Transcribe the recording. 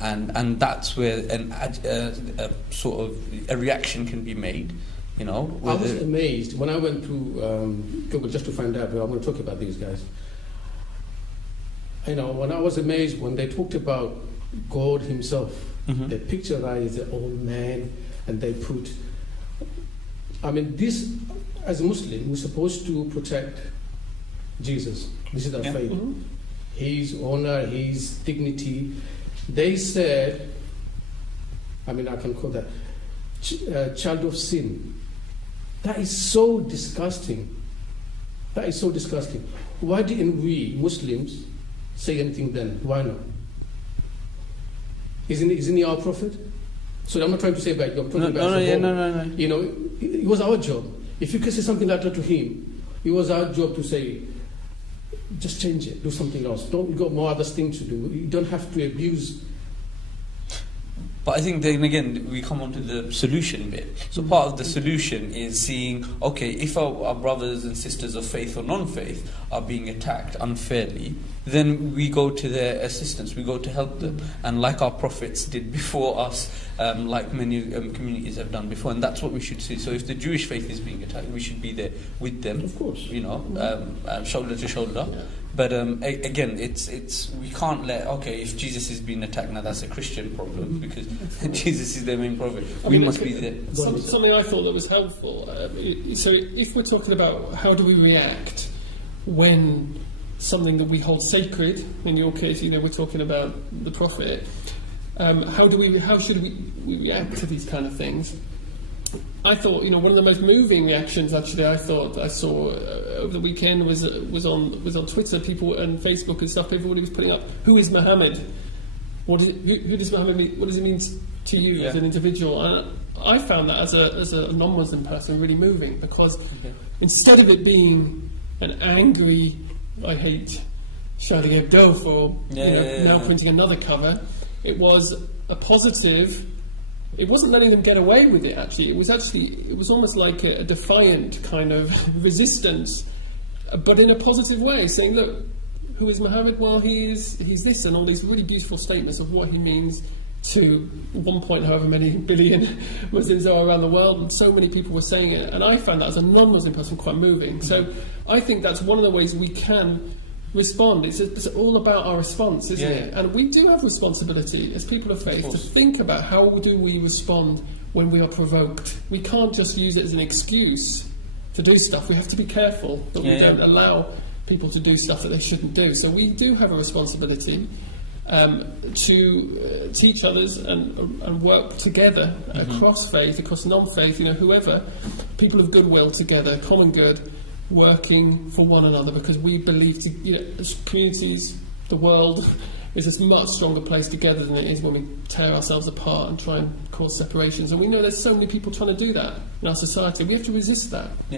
and that's where a sort of a reaction can be made. You know, I was amazed when I went to Google just to find out. But I'm going to talk about these guys. You know, when I was amazed when they talked about God Himself, they picturized the old man, and they put. I mean, this as a Muslim, we're supposed to protect Jesus. This is our faith. His honor, His dignity. They said, I mean, I can call that child of sin. That is so disgusting. That is so disgusting. Why didn't we Muslims say anything then? Why not? Isn't he our prophet? So I'm not trying to say bad. I'm talking about no. You know, it was our job. If you could say something like that to him, it was our job to say, just change it, do something else. Don't got more other things to do. You don't have to abuse. But I think then again we come on to the solution bit. So part of the solution is seeing, okay, if our brothers and sisters of faith or non-faith are being attacked unfairly, then we go to their assistance, we go to help them. And like our prophets did before us, like many communities have done before, and that's what we should see. So if the Jewish faith is being attacked, we should be there with them, of course, you know, shoulder to shoulder. Yeah. But again, it's we can't let, okay, if Jesus is being attacked, now that's a Christian problem because Jesus is their main prophet. We must be there. Something I thought that was helpful. So if we're talking about how do we react when something that we hold sacred, in your case, you know, we're talking about the prophet. How should we react to these kind of things? I thought, you know, one of the most moving reactions actually I thought I saw over the weekend was on Twitter, people and Facebook and stuff. Everybody was putting up, who is Muhammad? Who does Muhammad mean? What does it mean to you as an individual? And I found that as a non-Muslim person really moving, because instead of it being an angry, I hate Charlie Hebdo for now printing another cover, it was a positive. It wasn't letting them get away with it, actually. It was almost like a defiant kind of resistance, but in a positive way, saying, look, who is Muhammad? Well, he's this, and all these really beautiful statements of what he means to 1 point however many billion Muslims are around the world, and so many people were saying it, and I found that as a non-Muslim person quite moving. So I think that's one of the ways we can respond. It's all about our response, isn't it? And we do have responsibility as people of faith to think about how do we respond when we are provoked. We can't just use it as an excuse to do stuff. We have to be careful that we don't allow people to do stuff that they shouldn't do. So we do have a responsibility to teach others and work together across faith, across non-faith, you know, whoever, people of goodwill together, common good, working for one another, because we believe, as communities, the world is a much stronger place together than it is when we tear ourselves apart and try and cause separations. And we know there's so many people trying to do that in our society. We have to resist that.